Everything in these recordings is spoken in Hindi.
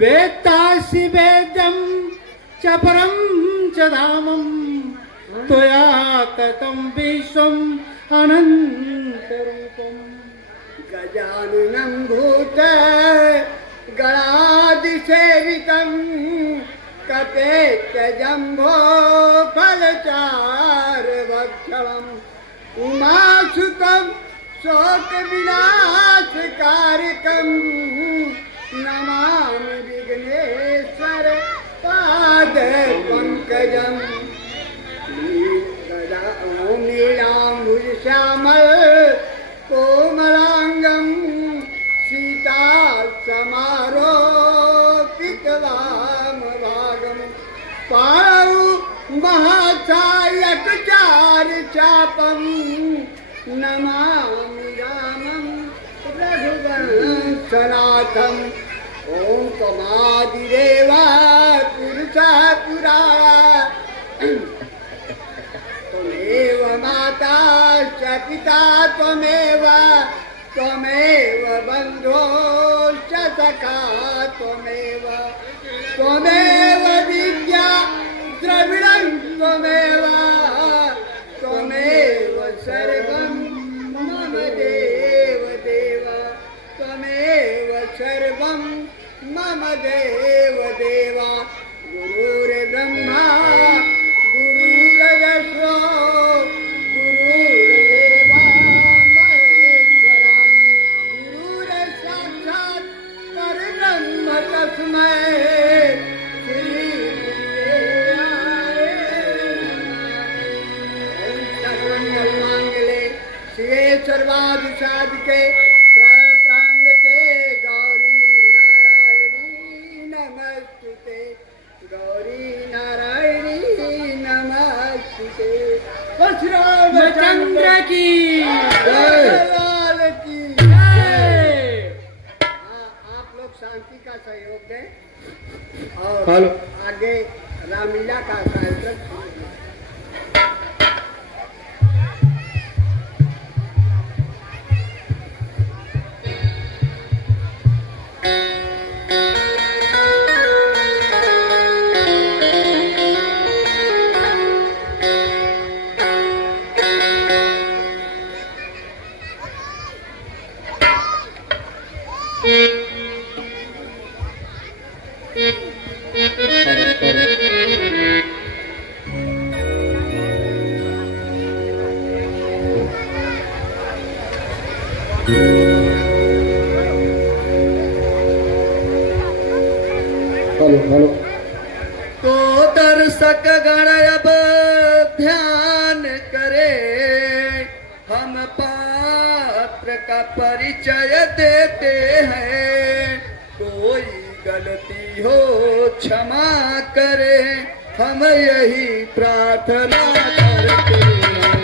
वेत्तासि वेद्यं च परं च धामं त्वया ततं विश्वम् अनन्तरूपम् गजाननं भूत गणादिसेवितं कपेत्तजम्भो फलचारभक्षणम् उमासुतं शोकविनाशकारकं नमामि विघ्नेश्वर पादपङ्कजम् नीलाम्बुजश्यामल कोमलांगं सीता समारोपितवामभागं पाणौ महाचायकचार चापं नमामि रामं रघुवंशनाथम् ॐ त्वमादिदेव पुरुषः पुराण त्वमेव माता च पिता त्वमेव त्वमेव बन्धुश्च सखा त्वमेव त्वमेव विद्या द्रविणं त्वमेव त्वमेव सर्वं मम देव देव त्वमेव सर्वं मम देव देव गुरुर्ब्रह्मा गुरुर्विष्णु गुरुर्देवो महेश्वरा गुरुर्साक्षात् परब्रह्म तस्मै श्री सर्वमङ्गले शिवे सर्वाधिसाधिके शरणागते गौरी नारायणी नमस्तुते गौरी नारायणी नमस्ते श्री रामचंद्र की लाल की जय। आप लोग शांति का सहयोग दें और आगे रामलीला का कार्यक्रम तो दर्शक गण अब ध्यान करे हम पात्र का परिचय देते हैं कोई गलती हो क्षमा करे हम यही प्रार्थना करते हैं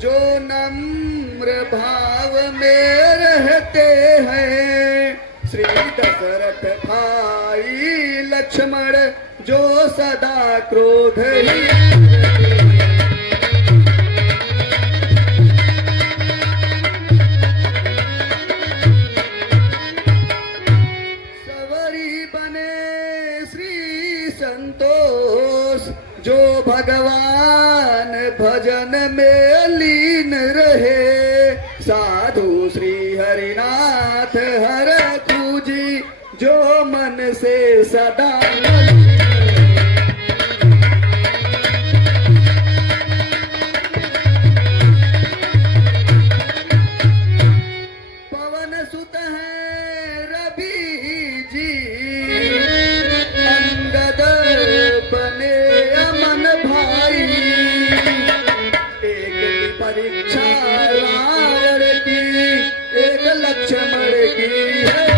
जो नम्र भाव में रहते हैं श्री दशरथ भाई लक्ष्मण जो सदा क्रोध ही सवरी बने श्री संतोष जो भगवान भजन में लीन रहे साधु श्री हरिनाथ हर पूजी जो मन से सदा पवन सुत है रवि जी अंगद बने अमन भाई एक परीक्षा रावण की एक लक्ष्मण की है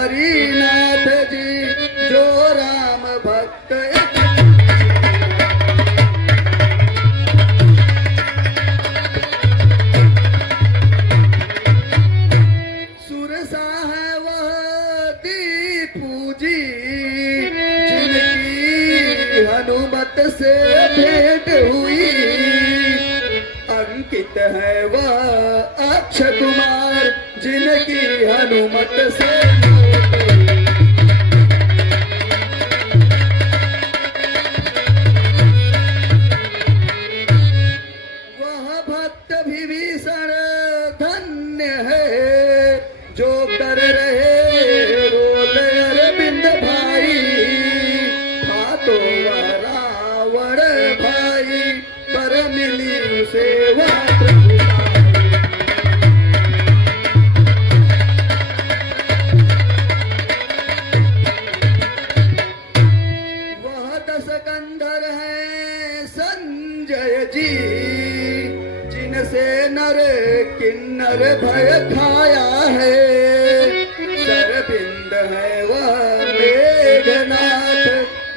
हरिनाथ जी जो राम भक्त सुरसा है वह दीपू जी जिनकी हनुमत से भेंट हुई। अंकित है वह अक्षय कुमार जिनकी हनुमत से भेंट हुई। वह भक्त विभीषण धन्य है जो कर रहे रोल अरविंद भाई। था तो वह रावण भाई पर मिली उसे वह प्रभुताई। वह दस कंधर है संजय जी जिनसे नर किन्नर भय खाया है। सरबिंद है वह मेघनाथ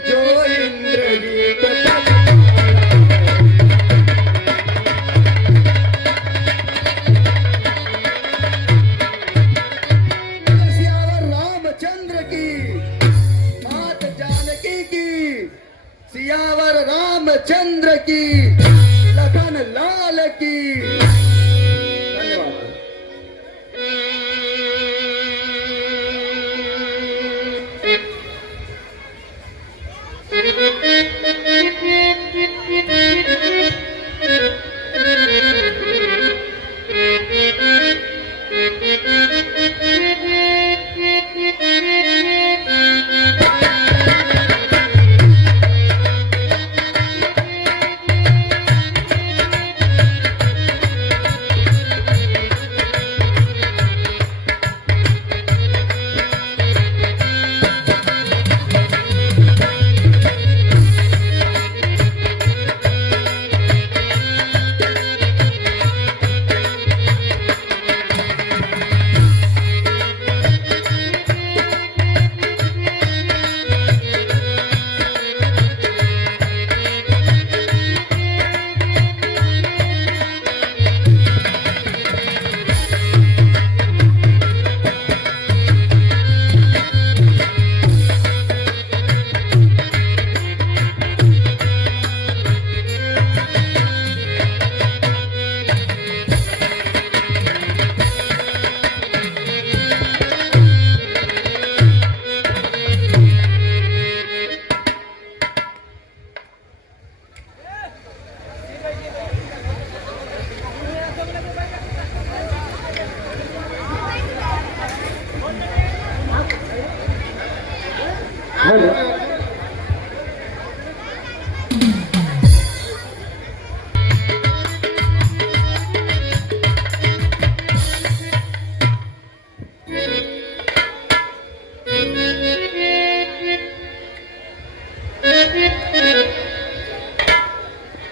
जो इंद्रजीत पद पाया है। सियावर रामचंद्र की मात जानकी की, सियावर रामचंद्र की, लखन लाल की। धन्यवाद।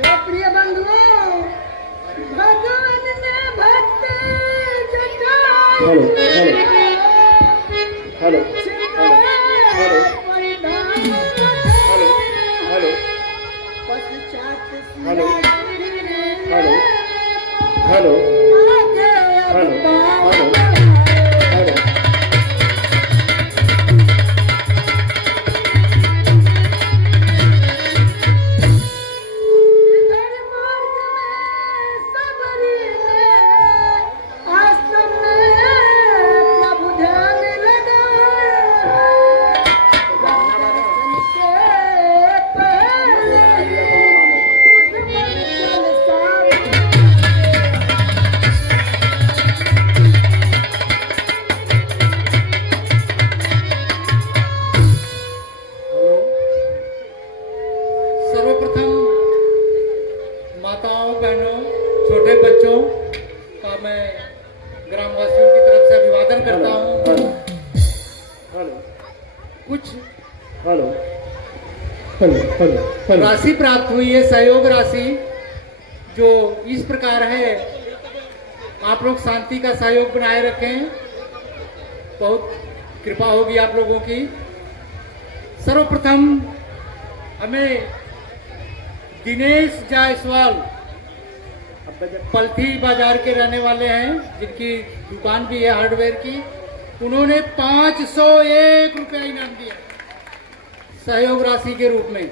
तो प्रिय बंधुओं, भगवान ने भक्त जटायु हेलो हेलो हेलो परिधान हेलो पश्चात hello hello hello hello hello hello. सर्वप्रथम माताओं बहनों छोटे बच्चों का मैं ग्रामवासियों की तरफ से अभिवादन करता हूँ। हेलो कुछ हेलो हेलो राशि प्राप्त हुई है, सहयोग राशि जो इस प्रकार है। आप लोग शांति का सहयोग बनाए रखें। बहुत कृपा होगी आप लोगों की। सर्वप्रथम हमें दिनेश जायसवाल पलथी बाजार के रहने वाले हैं, जिनकी दुकान भी है हार्डवेयर की, उन्होंने 501 रुपया इनाम दिया सहयोग राशि के रूप में।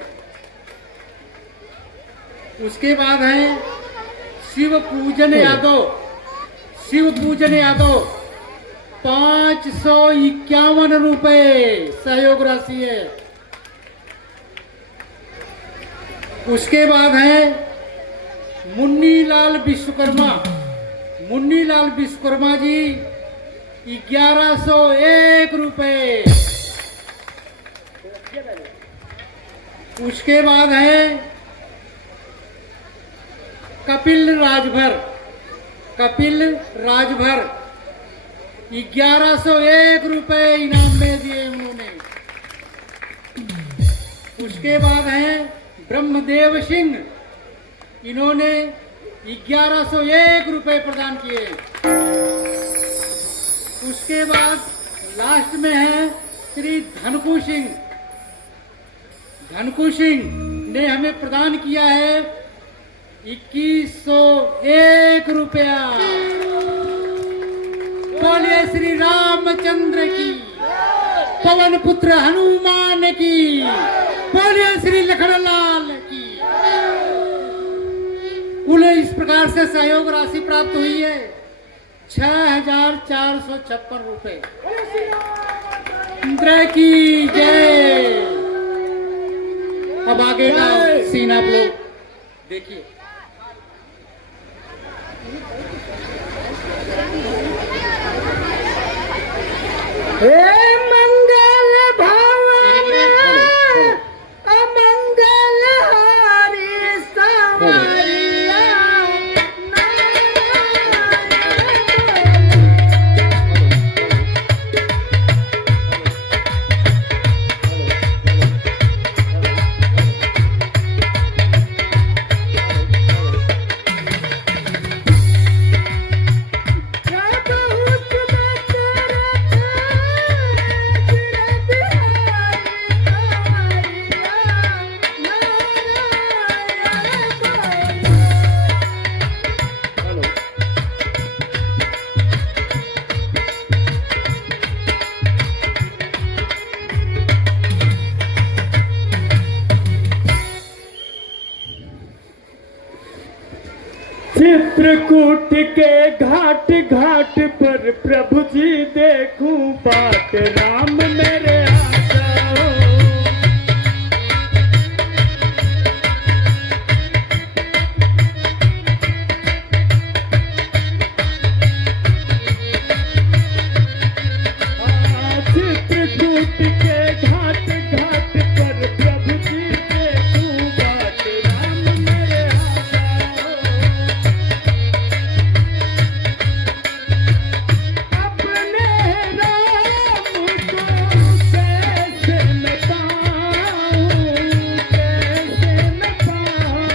उसके बाद है शिव पूजन यादव 551 रुपए सहयोग राशि है। उसके बाद है मुन्नीलाल विश्वकर्मा जी 1101 रुपए। उसके बाद है कपिल राजभर 1101 रुपए इनाम में दिए उन्होंने। उसके बाद है ब्रह्मदेव सिंह, इन्होंने 1101 रुपए प्रदान किए। उसके बाद लास्ट में है श्री धनकू सिंह ने हमें प्रदान किया है 2101 रुपया। बोलिए श्री रामचंद्र की, पवन पुत्र हनुमान की, बोलिए श्री लखनलाल की। कुल इस प्रकार से सहयोग राशि प्राप्त हुई है 6456 रुपए। इंद्र की जय। अब आगे का सीन आप लोग देखिए। हे मंगल भवन अमंगल हारी संवरिया चित्रकूट के घाट घाट पर प्रभु जी देखूं बाट, राम मेरे आ जाओ। चित्रकूट के घाट घाट पर प्रभु जी देखूं बाट, राम मेरे आ जाओ। अपने राम को कैसे मैं पाऊं, कैसे मैं पाऊं।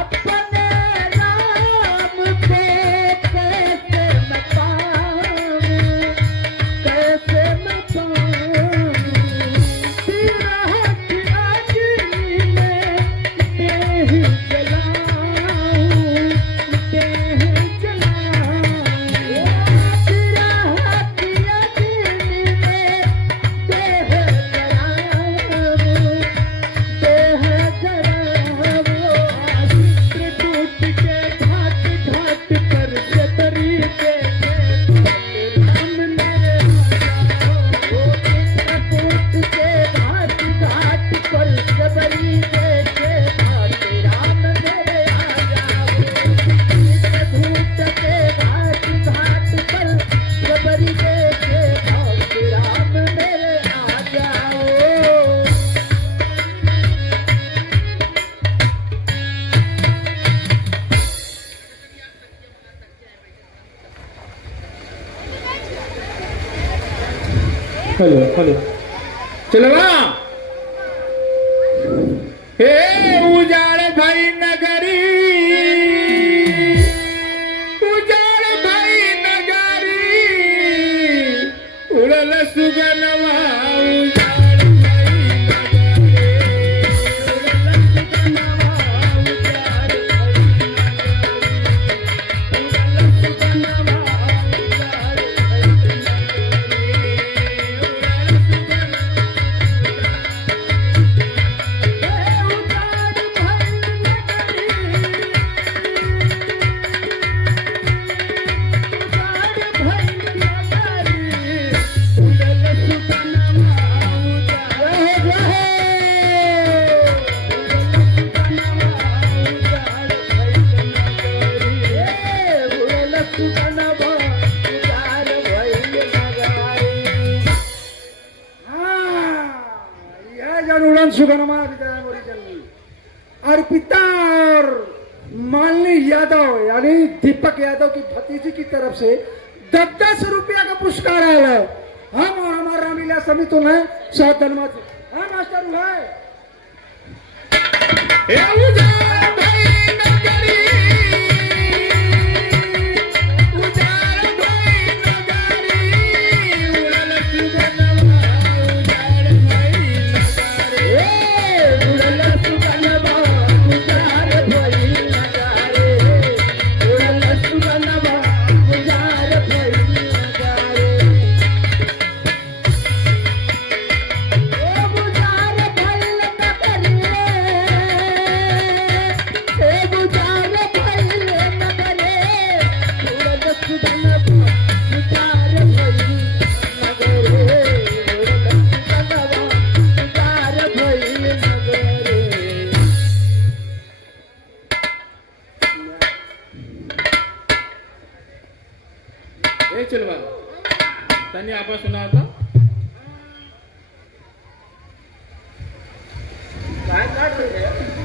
अपने राम को कैसे मैं पाऊं, कैसे मैं पाऊं। तेरा की अग्नि में देह जलाऊं, देह जलाऊं। तेरा हाथ अग्नि में देह जलाऊं, देह जलाऊं। चित्रकूट के घाट घाट पर शबरी देखे राम मेरे आ जाओ। चित्रकूट के घाट घाट पर शबरी देखे घाट, राम मेरे आ जाओ। चित्रकूट के घाट घाट पर शबरी देखे घाट, राम मेरे आ जाओ। हेलो चलो हे उजाड़ भाई नगरी, उजाड़ भाई नगरी। सुगनवा उजाड़ भई नगरे, उड़ल सुगनवा उजाड़ भई नगरे, उड़ल सुगनवा उजाड़ भई नगरे, उड़ल सुगनमा अर्पिता और मालिनी यादव यानी दीपक यादव की भतीजी की तरफ से 10-10 रुपया का पुरस्कार आया है। हम और हमारा रामलीला समिति उन्हें बहुत धन्यवाद। हाँ मास्टर है चलवा तने आप सुना था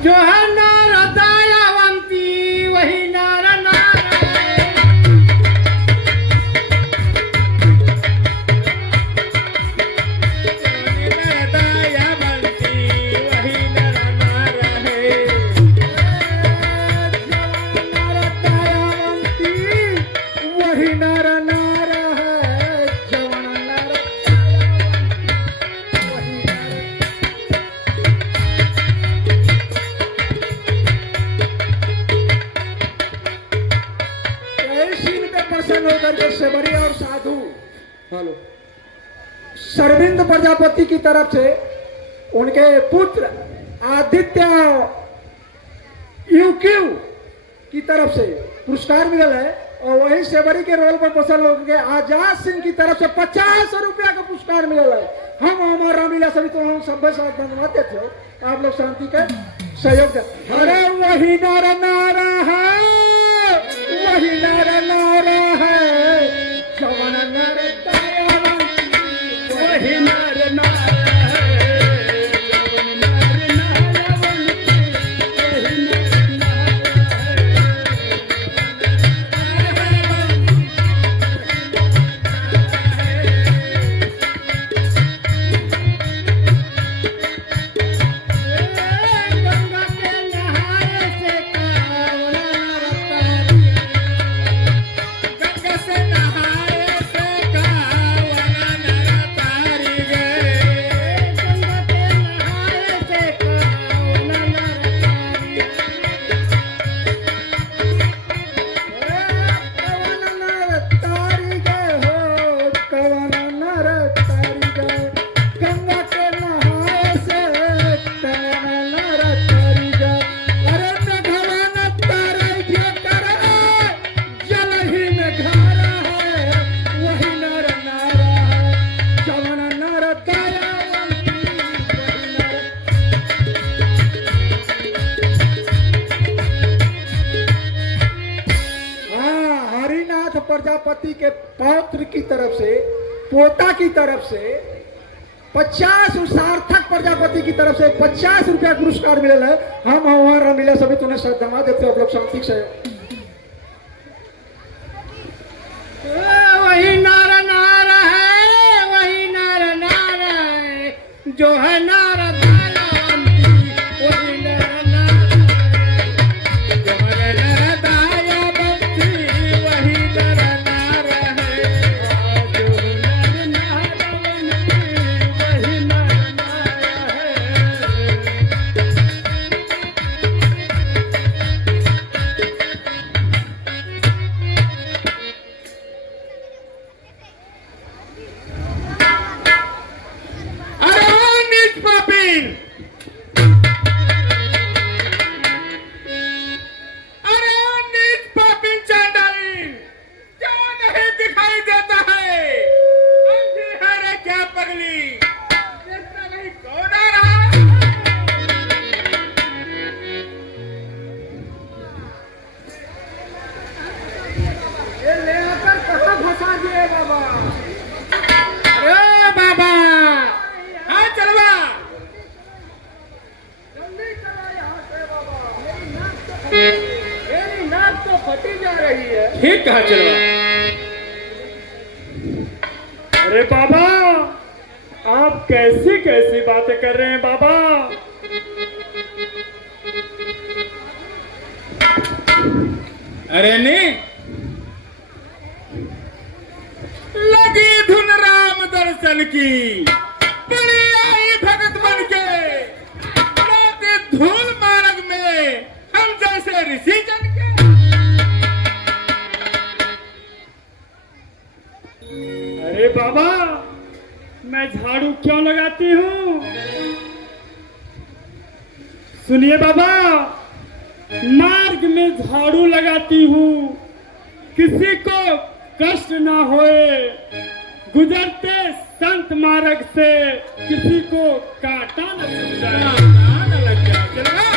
जो है नार दयावंती वही नार सेवरी और साधु हेलो सरविंद प्रजापति की तरफ से उनके पुत्र आदित्य यूक्यू की तरफ से पुरस्कार मिला है और वही सेवरी के रोल पर पसंद लोगों के आजाद सिंह की तरफ से 50 रुपया का पुरस्कार मिला है। हम हमारा रामलीला समिति तो हम सब धन्यवाद देते हैं। आप लोग शांति का सहयोग दें। अरे वही नारा नारा है, वही नारा नारा है, जवान नर दयावंती वही नर नारा है, जवान नर दयावंती वही नर गंगा के नहाए से गंगा से नहाए से कावना नर तारी गए, गंगा के नहाए से कावना नर तारी गए, कवना नर तारी गए हो, कवना नर तारी गए, गंगा के नहाए से कवना नर तारी गए। अरे नघवन तारे जे करे जल ही में घारा है, वही नर नारा है, जवन नर दयावंती वही नर। हाँ, हरिनाथ प्रजापति के पौत्र की तरफ से पोता की तरफ से 50 सार्थक प्रजापति की तरफ से 50 रुपया पुरस्कार मिला है। हम हमारा मिला सभी तुम्हें श्रद्धा देते हो। आप लोग शांति से वही नारा नारा है, वही नारा नारा है, जो है नारा दयावंती वही नारा नारा है, जो है नारा दयावंती वही नारा नारा है, जो है नारा नारावंती अरे ओ नीच पापीन, अरे ओ नीच पापीन चांडालीन, क्या नहीं दिखाई देता है? अंधी है रे क्या पगली, देखता नहीं कौन आ रहा है? ये ले आकर कहाँ फंसा दिए बाबा? अरे बाबा, हाँ चलवा। जल्दी चलो यहाँ से बाबा, मेरी नाक तो फटी जा रही है। ठीक कहा चलवा। अरे बाबा, आप कैसी कैसी बातें कर रहे हैं बाबा? अरे नहीं, लगी धुन राम दर्शन की, बड़ी आई भगत बन के, उड़ाते धूल मार्ग में हम जैसे ऋषि जन के। अरे बाबा, मैं झाड़ू क्यों लगाती हूँ? सुनिए बाबा, मार्ग में झाड़ू लगाती हूँ, किसी को कष्ट ना होए, गुजरते संत मार्ग से किसी को कांटा न चुभ जाए। ना लग जाए, चलवा।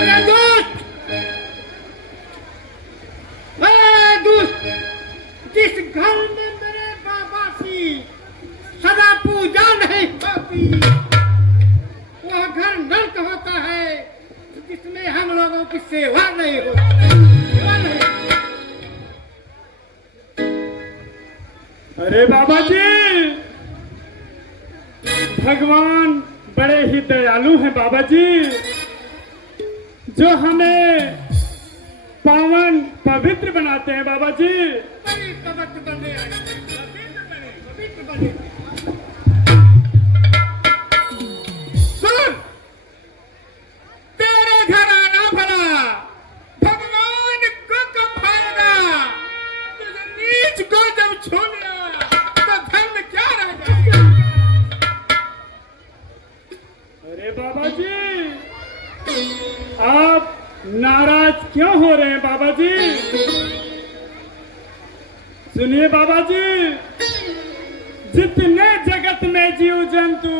अरे दोस्त, अरे दोस्त, जिस घर में मेरे बाबा की सदा पूजा नहीं होती, वह घर नर्क होता है, जिसमें हम लोगों की सेवा नहीं होती। सेवा नहीं। अरे बाबा जी, भगवान बड़े ही दयालु हैं बाबा जी, जो हमें पावन पवित्र बनाते हैं बाबा जी। बड़ी पवित्र बने हैं, पवित्र बने। सुन, तेरे घर आना भला भगवान को कब फायदा? तुझे नीच को जब छू लिया तो धर्म क्या रह जाएगा? अरे बाबा जी, आप नाराज क्यों हो रहे हैं बाबा जी? सुनिए बाबा जी, जितने जगत में जीव जंतु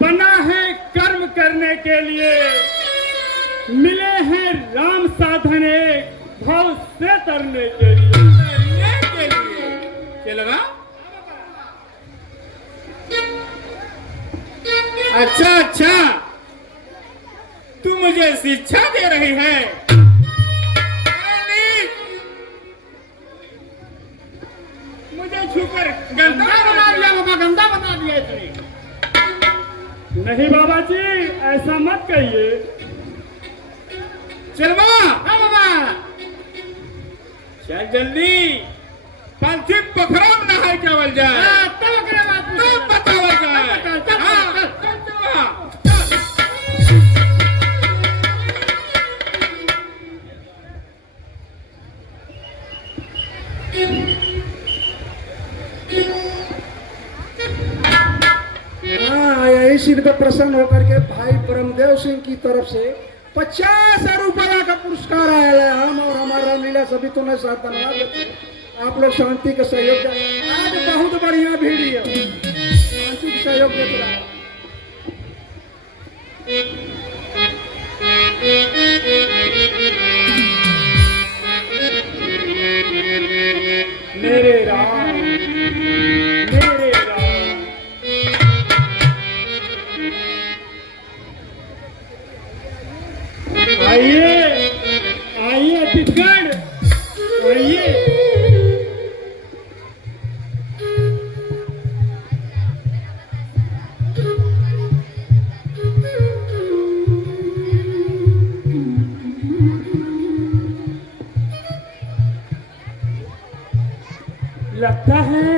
बना है कर्म करने के लिए, मिले हैं राम साधन एक भाव से तरने के लिए। करने के लिए चलवा। अच्छा अच्छा, तू मुझे शिक्षा दे रही है? अरे नीच, मुझे छूकर गंदा बना दिया बाबा, गंदा बना दिया इसने। नहीं बाबा जी, ऐसा मत कहिए। चलवा। हाँ बाबा, चल जल्दी, पंथी पोखरा में नहाए केवल जाए, तब करे बात तब बतावा जाए। चल, चल, हाँ, चल, चल, चलवा। हाँ, यही सिर पे प्रसन्न होकर के भाई परमदेव सिंह की तरफ से 50 रुपया का पुरस्कार आया है। हम और हमारा रामलीला सभी तुम्हें साथ धन्यवाद देते हैं। आप लोग शांति का सहयोग दें। आज बहुत बढ़िया भीड़ है, शांति का सहयोग देते रहो। मेरे राम, मेरे राम। आइए आइए अतिथिगण, आइए। लगता है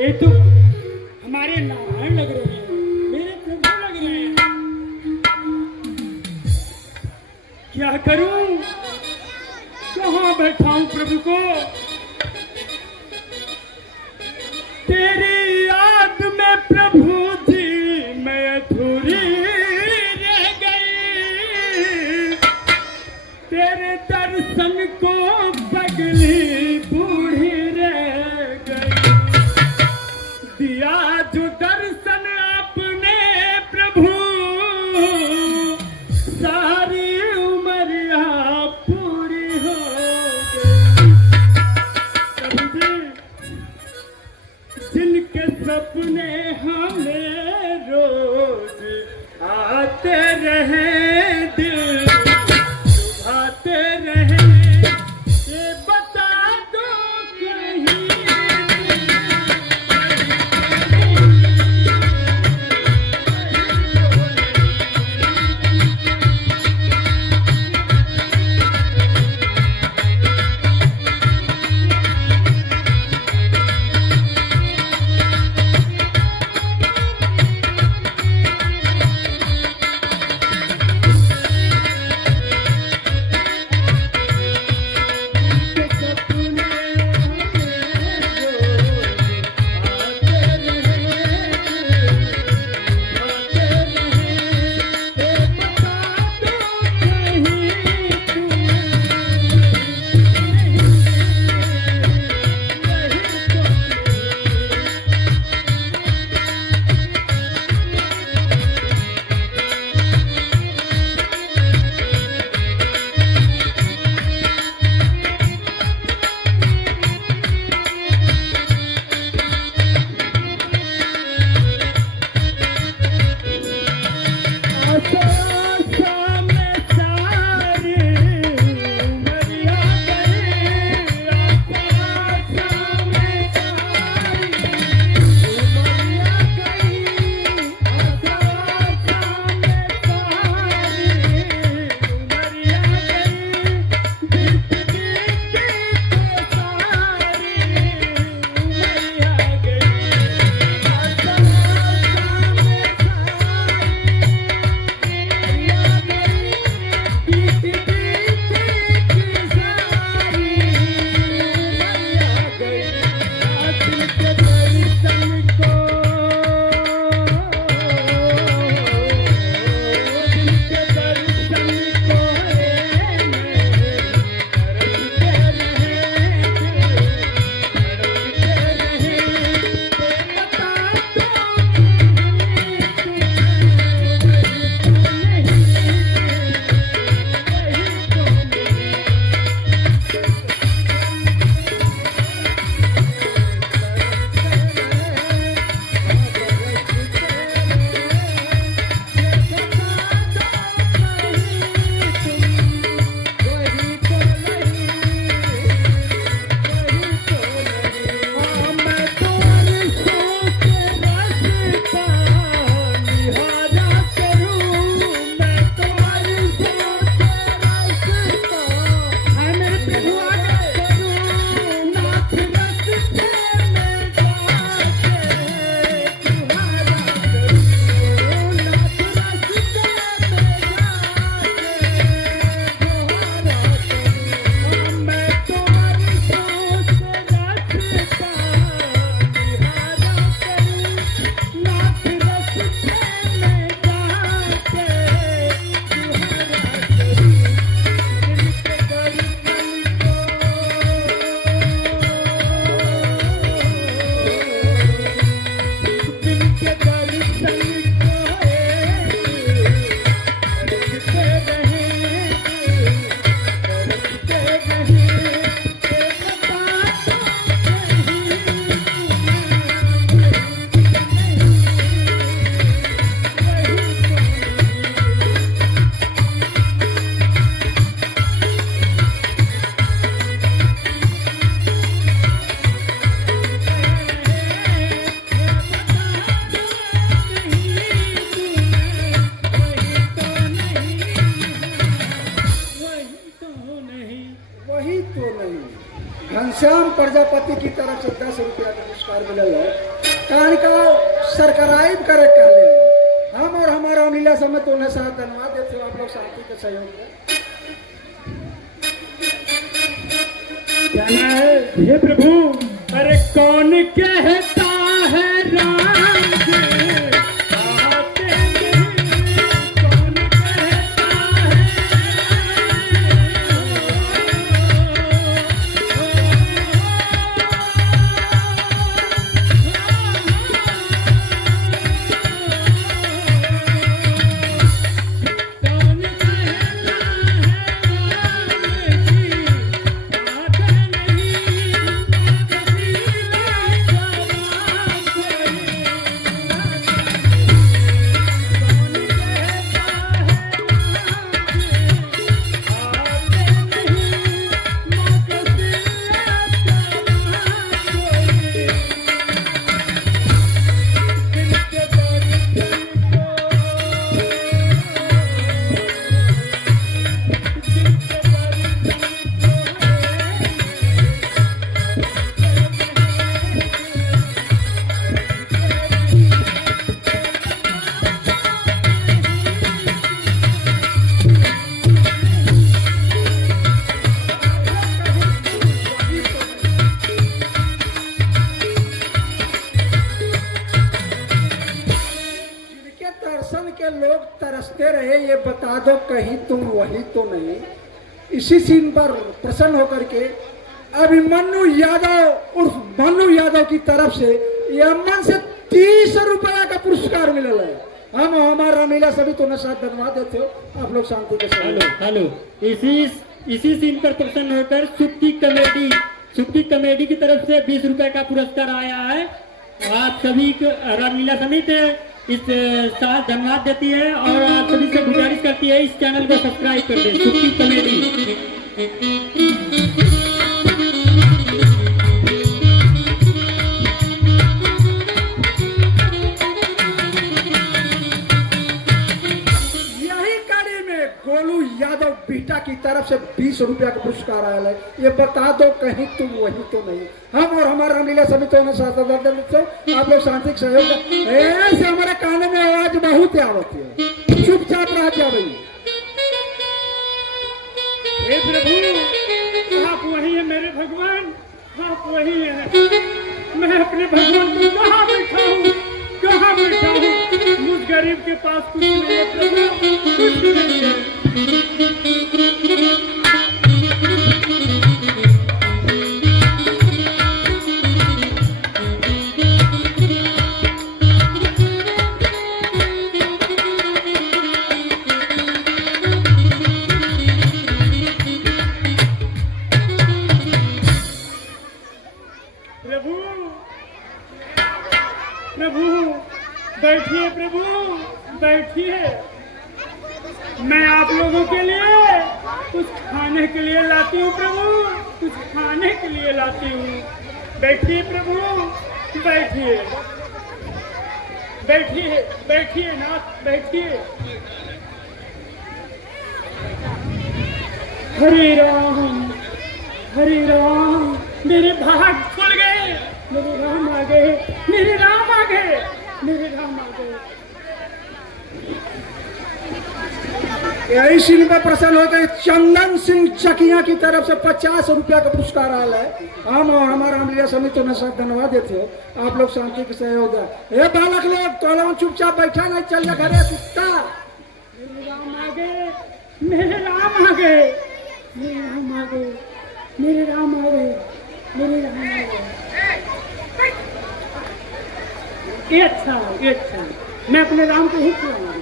ये तो हमारे नारायण लग रहे हैं, मेरे प्रभु लग रहे हैं। क्या करूं, बैठाऊं प्रभु को। तेरी याद में प्रभु जी मैं अधूरी रह गई, तेरे दर्शन को बगली बूढ़ी रह गई। दिया जो दर्शन आपने प्रभु, सारी उम्र यहाँ पूरी हो गई। प्रभु जी, जिनके सपने हमें रोज आते रहे, दिल आते रहे, ये बता दो कहीं। घनश्याम प्रजापति की तरफ से 10 रुपया का पुरस्कार मिलल है। कहानी का सरकराइब करे कहले हम और हमारा रामलीला समय तो उन्हें साथ धन्यवाद देते हो आप लोग साथी के सहयोग में। कहना है हे प्रभु, अरे कौन कहता है राम से आते नहीं, कौन कहता जिनके दर्शन के लोग तरसते रहे, ये बता दो कहीं तुम वही तो नहीं। इसी सीन पर प्रसन्न होकर के अभिमन्यु यादव उर्फ मन्नू यादव की तरफ से यमन से 30 रुपया का पुरस्कार मिलल है। हम हमारा मिला सभी तो नशा धन्यवाद देते हो। आप लोग शांति के साथ हेलो हेलो, इसी सीन पर प्रसन्न होकर सुक्की कमेडी की तरफ से 20 रुपए का पुरस्कार आया है। आप सभी को रामलीला समिति इस साल धन्यवाद देती है और आप सभी से गुजारिश करती है इस चैनल को सब्सक्राइब कर दें, सुक्की कमेडी। यही कड़ी में गोलू यादव बीटा की तरफ से 20 रुपया का पुरस्कार आया है। ये बता दो कहीं तुम वही तो नहीं। हम और हमारा रामलीला समिति आप लोग शांति से सहयोग ऐसे हमारे कान में आवाज बहुत आवती है, चुपचाप रह जा रही। हे प्रभु, आप वही है मेरे भगवान, आप वही है। मैं अपने भगवान को कहाँ बैठा हूँ, कहाँ बैठा हूँ? मुझ गरीब के पास कुछ नहीं है प्रभु, कुछ नहीं है। प्रभु, प्रभु बैठिए, प्रभु बैठिए। मैं आप लोगों के लिए कुछ खाने के लिए लाती हूँ प्रभु, कुछ खाने के लिए लाती हूँ। बैठिए प्रभु, बैठिए, बैठिए, बैठिए नाथ, बैठिए। हरे राम, हरे राम। मेरे भाग खुल गए, मेरे राम आ गए, मेरे राम आ गए, मेरे राम आ गए। यही सीन पर प्रसन्न होकर चंदन सिंह चकिया की तरफ से 50 रुपया का पुरस्कार आया है। हम और हमारा रामलीला समिति में सब धन्यवाद देते हो। आप लोग शांति के सहयोग है। ये बालक लोग तो चुपचाप बैठा नहीं, चल जा घरे कुत्ता। मेरे राम आ गए, मेरे राम आ गए, मेरे राम आ गए, मेरे राम आ गए, मेरे राम आ गए। ये अच्छा, ये अच्छा। मैं अपने राम को ही खिलाऊंगा।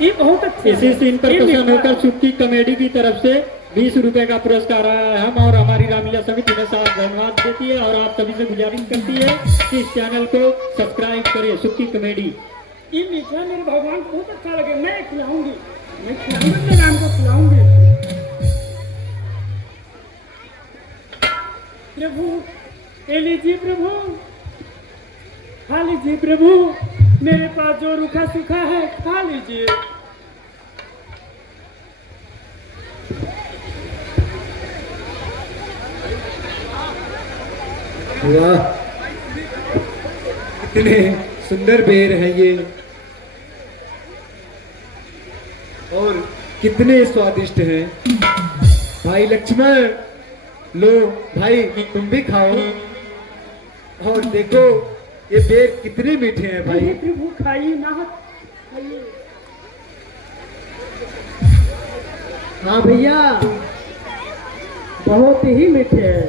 ये बहुत अच्छा। इसी सीन पर प्रसन्न होकर सुक्की कमेडी की तरफ से 20 रुपए का पुरस्कार आया है। हम और हमारी रामलीला समिति में साथ धन्यवाद देती है और आप सभी से गुजारिश करती है कि इस चैनल को सब्सक्राइब करें, सुक्की कमेडी। ये मीठा मेरे भगवान को बहुत अच्छा लगे। मैं खिलाऊंगी, मैं खिलाऊंगी, अपने राम को खिलाऊंगी। प्रभु ये लीजिए, प्रभु खा लीजिए, प्रभु मेरे पास जो रूखा सूखा है खा लीजिए। वाह, कितने सुंदर बेर हैं ये और कितने स्वादिष्ट हैं। भाई लक्ष्मण, लो भाई तुम भी खाओ। और देखो ये बेर कितने मीठे हैं भाई। प्रभु खाइए ना, खाइए। हाँ भैया, बहुत ही मीठे हैं।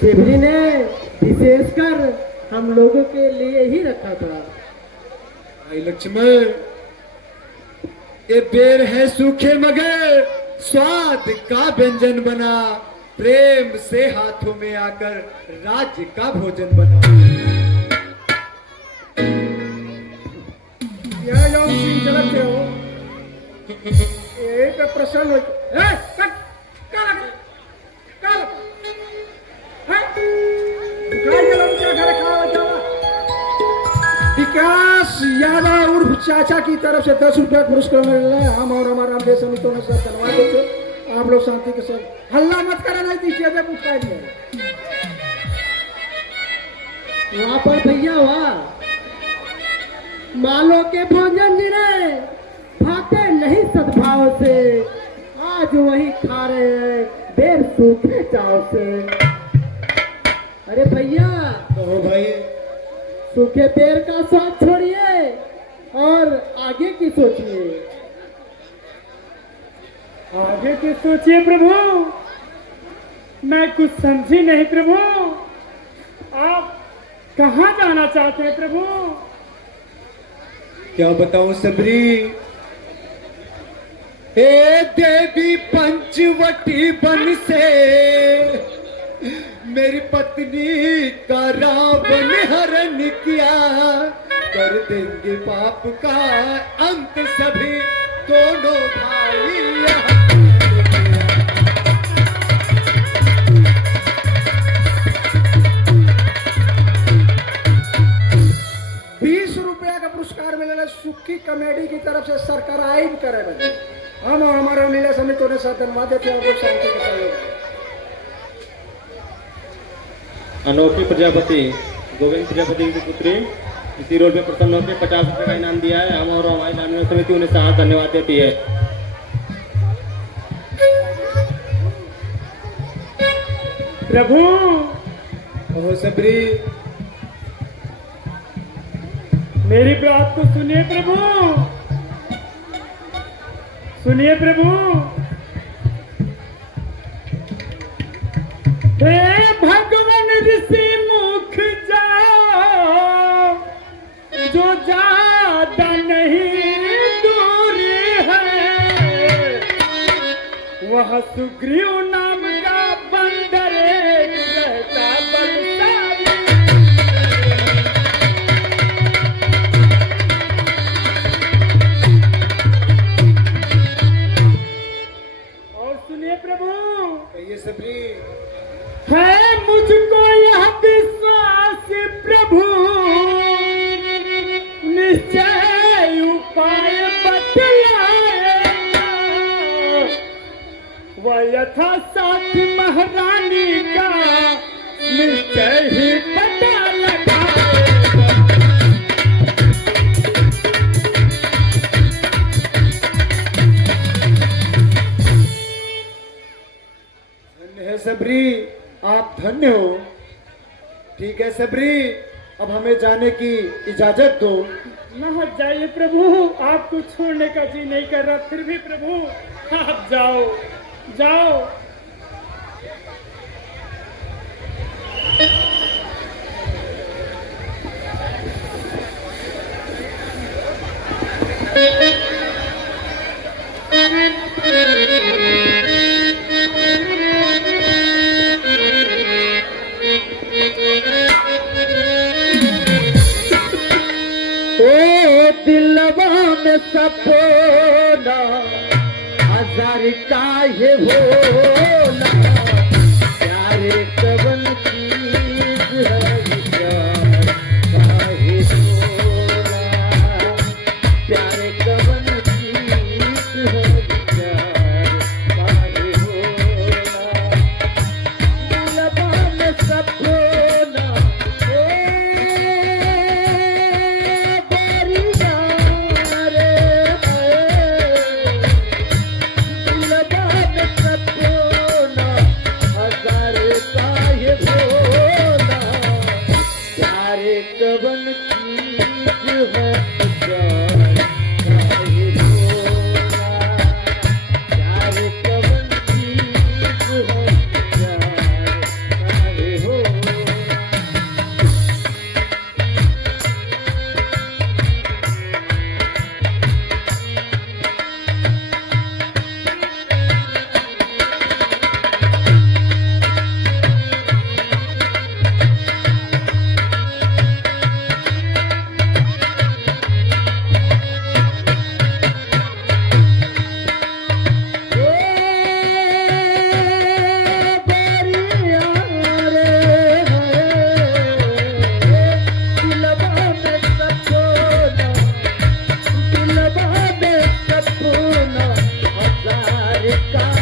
शिवजी ने विशेषकर हम लोगों के लिए ही रखा था। भाई लक्ष्मण, ये बेर है सूखे मगर स्वाद का व्यंजन बना, प्रेम से हाथों में आकर राज्य का भोजन बना। यह जो सीन चलते हो ये पे प्रसन्न हो। ए, कट, काला, काला। हैं? दिखाई दे लोग क्या घर खावा जावा। विकास यादव उर्फ चाचा की तरफ से 10 रुपया पुरस्कार मिल रहा है। हम और हमारा देश समितियों ने सब धन्यवाद देते हैं। आप लोग शांति के साथ हल्ला मत करा, नहीं दीजिए जब उठाई नहीं। वहाँ पर भैया वाह, मालो के भोजन गिरे खाते नहीं सद्भाव से, आज वही खा रहे हैं बेर सूखे चाव से। अरे भैया, कहो भाई। सूखे बेर का स्वाद छोड़िए और आगे की सोचिए। आगे की सोचिए प्रभु, मैं कुछ समझी नहीं प्रभु। आप कहाँ जाना चाहते हैं प्रभु? क्या बताऊं सबरी, हे देवी पंचवटी बन से मेरी पत्नी का रावण हरण किया, कर देंगे पाप का अंत सभी दोनों भाई। 20 रुपया का पुरस्कार मिलेगा सुखी कॉमेडी की तरफ से सरकार आइब करे। हम और हमारा लीला समिति ने साथ धन्यवाद देते हैं। शांति के सहयोग। अनोखी प्रजापति गोविंद प्रजापति की पुत्री इसी रोल पे प्रसन्न होकर 50 रुपए का इनाम दिया है। हम और हमारी नामी समिति उन्हें साथ धन्यवाद देती है। प्रभु ओह सबरी, मेरी बात को सुनिए प्रभु, सुनिए प्रभु। हे भगवान ऋषि मुख जाओ, जो ज्यादा नहीं दूरी है, वह सुग्रीव नाम का बंदर एक रहता बलशाली। और सुनिए प्रभु, ये सबरी है मुझको यह विश्वास प्रभु, निश्चय उपाय बतलाएगा, वह यथा साथ महारानी का निश्चय ही पता लगाएगा। धन्य है सबरी, आप धन्य हो। ठीक है सबरी, अब हमें जाने की इजाजत दो। न जाइए प्रभु, आपको छोड़ने का जी नहीं कर रहा, फिर भी प्रभु आप जाओ जाओ। ओ दिलवा में सपोना हजार का ये होला, प्यारे कवन चीज है विचार काहे होला, प्यारे कवन चीज है विचार काहे होला, दिलवा में सपोना लगा में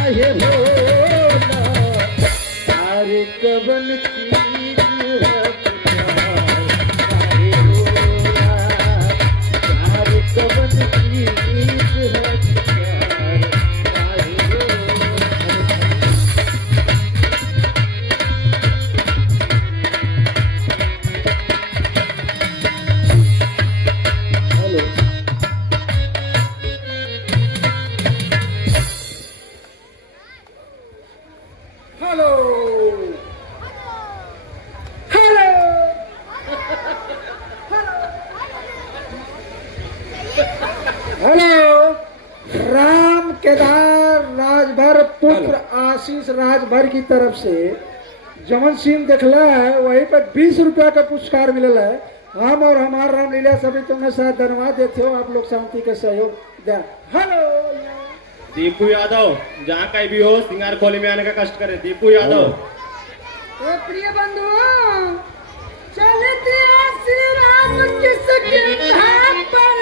काहे भोला प्यार कवन चीज है प्यार काहे भोला प्यार कवन चीज है प्यार काहे भोला। Hello hello hello hello Ram Kedar Rajbhar पुत्र आशीष राजभर की तरफ से जवन सीन देखला है वही पे 20 रुपया का पुरस्कार मिलल है। हम और हमारा रामलीला सभी तुम्हें साथ धन्यवाद देते हो। आप लोग शांति का सहयोग दे। हेलो दीपू यादव जहाँ कहीं भी हो सिंगार खोली में आने का कष्ट करे। दीपू यादव तो प्रिय बंधुओं चलते श्री राम किसके धाम पर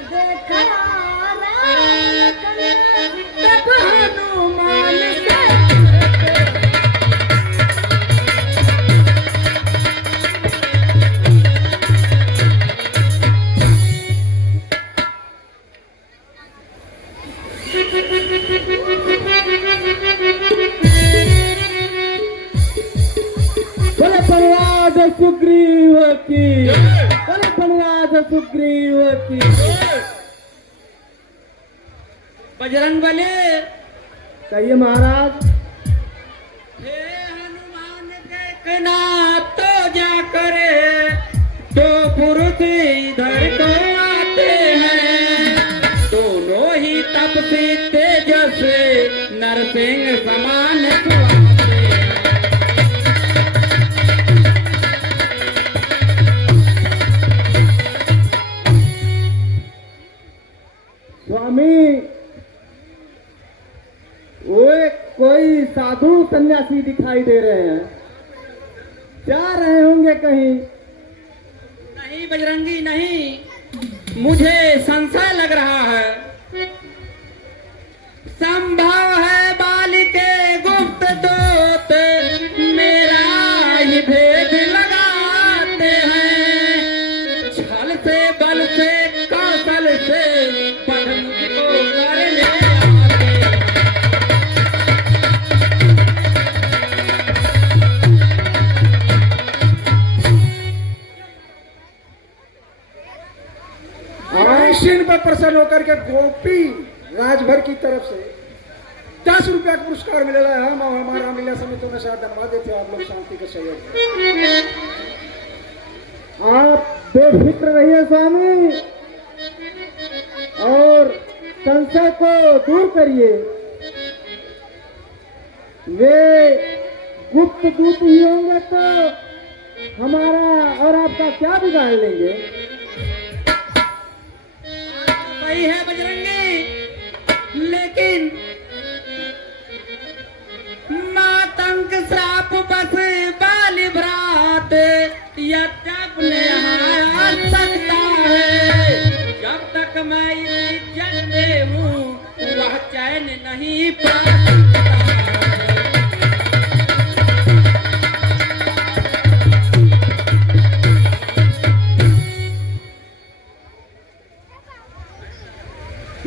देखा तब हनुमान से बोले प्रहलाद सुग्रीव की बोले प्रहलाद सुग्रीव की बजरंग बली कहिए महाराज। हे हनुमान देखना तो जा करे दो पुरुष इधर को आते हैं दोनों ही तप से तेजस नरसिंह समान सुहाते हैं। स्वामी वो कोई साधु सन्यासी दिखाई दे रहे हैं जा रहे होंगे कहीं। नहीं बजरंगी नहीं मुझे संशय लग रहा है संभव है बाली के गुप्त दूत मेरा ही भेद लगाते हैं छल से बल से कौशल से पढ़ को कर ले आते हैं। सीन पर प्रसन्न होकर के गोपी राजभर की तरफ से 10 रुपया का पुरस्कार मिलेगा है। हम और हमारा रामलीला समिति में साथ धन्यवाद देते हैं। आप लोग शांति का सहयोग दें। आप बेफिक्र रहिए स्वामी और संशय को दूर करिए वे गुप्त दूत ही होंगे तो हमारा और आपका क्या बिगाड़ लेंगे। सही है बजरंगी लेकिन मातंग श्राप बस बाली भ्रात यद्यप आ सकता है जब तक मैं इज्जत में हूँ वह चैन नहीं पा सकता।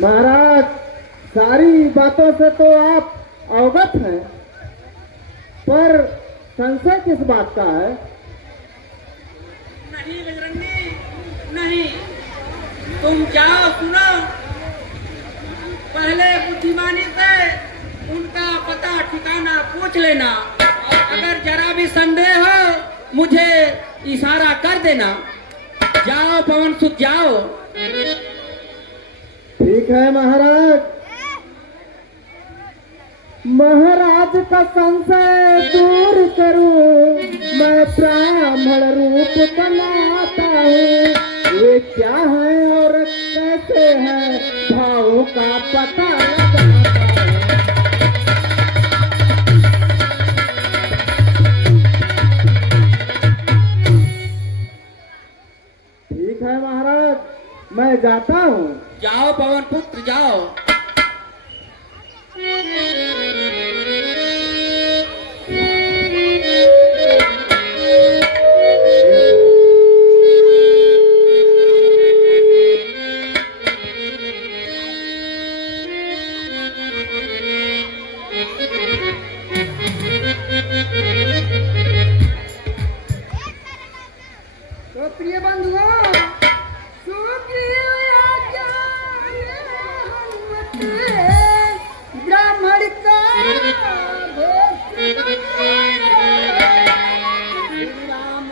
महाराज सारी बातों से तो आप अवगत हैं पर संशय किस बात का है। नहीं बजरंगी नहीं तुम जाओ सुनो पहले बुद्धिमानी से उनका पता ठिकाना पूछ लेना और अगर जरा भी संदेह हो मुझे इशारा कर देना। जाओ पवन सुत जाओ। ठीक है महाराज। महाराज का संशय दूर करूं मैं ब्राह्मण रूप बनाता हूँ वे क्या है और कैसे हैं भावों का पता लगाता हूँ। ठीक ठीक है महाराज, मैं जाता हूँ। जाओ पवन पुत्र जाओ। तो प्रिय बंधुओं, ब्राह्मण का राम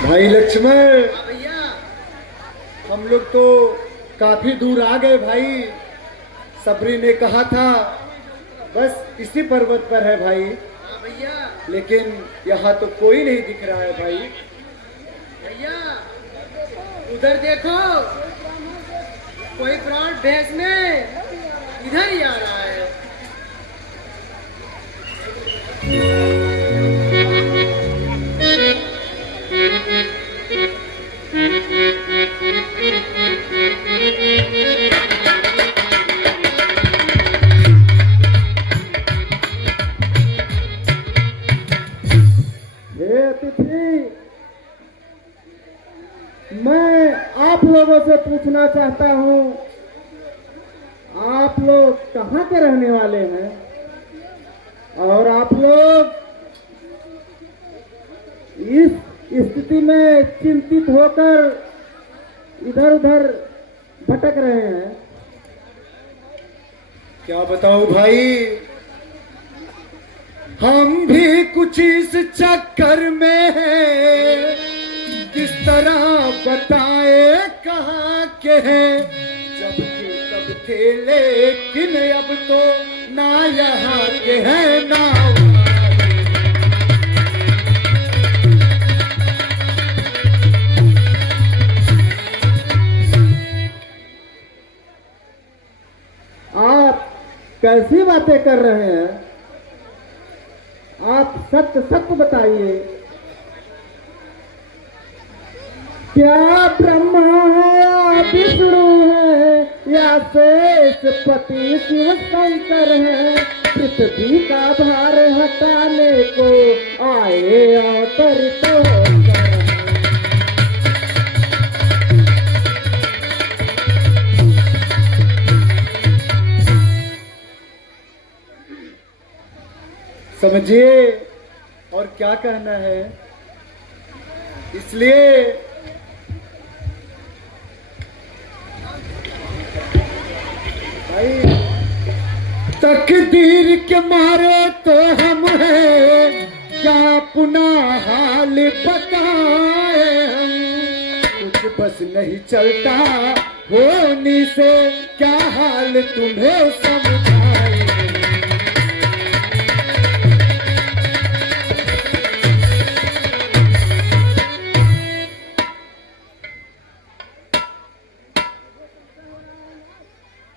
भाई लक्ष्मण, भैया हम लोग तो काफी दूर आ गए भाई। सबरी ने कहा था बस इसी पर्वत पर है भाई, भैया लेकिन यहाँ तो कोई नहीं दिख रहा है भाई। भैया उधर देखो, कोई प्राण भेष में इधर ही आ रहा है। हे अतिथि, मैं आप लोगों से पूछना चाहता हूँ, आप लोग कहाँ के रहने वाले हैं और आप लोग इस स्थिति में चिंतित होकर इधर उधर भटक रहे हैं? क्या बताऊं भाई, हम भी कुछ इस चक्कर में हैं, किस तरह बताए कहाँ के हैं। जब के तब थे लेकिन अब तो ना यहाँ के हैं ना वहाँ के। आप कैसी बातें कर रहे हैं? आप सत्य सत्य बताइए, क्या ब्रह्मा है या विष्णु है या शेष पति शिव शंकर है? पृथ्वी का भार हटाने को आए अवतरित होकर। समझिए और क्या कहना है। इसलिए भाई, तकदीर के मारे तो हम हैं, क्या पुनः हाल बताए हम। कुछ बस नहीं चलता होनी से, क्या हाल तुम्हें समझाए।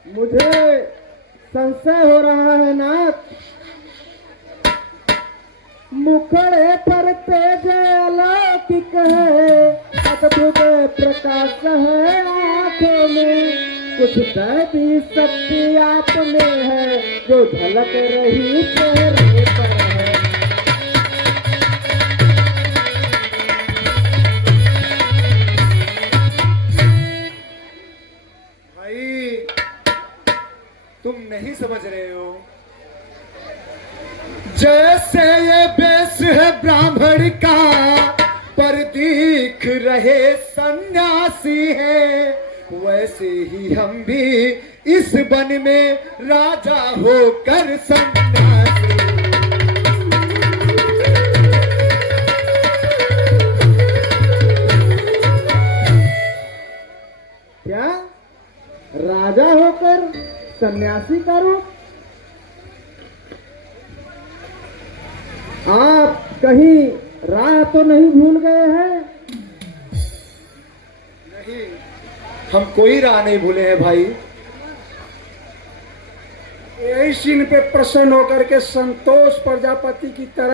मुझे संशय हो रहा है नाथ, मुखड़े पर तेज अलौकिक है, अद्भुत प्रकाश है आंखों में, कुछ दैवी शक्ति आप में है जो झलक रही चेहरे पर है। भाई तुम नहीं समझ रहे हो, जैसे ये बेस है ब्राह्मण का, पर दिख रहे सन्यासी है, वैसे ही हम भी इस वन में राजा होकर सन्यासी। सन्यासी का रूप। आप कहीं राह तो नहीं भूल गए हैं? नहीं, हम कोई राह नहीं भूले हैं भाई। यही सीन पे प्रसन्न होकर के संतोष प्रजापति की तरह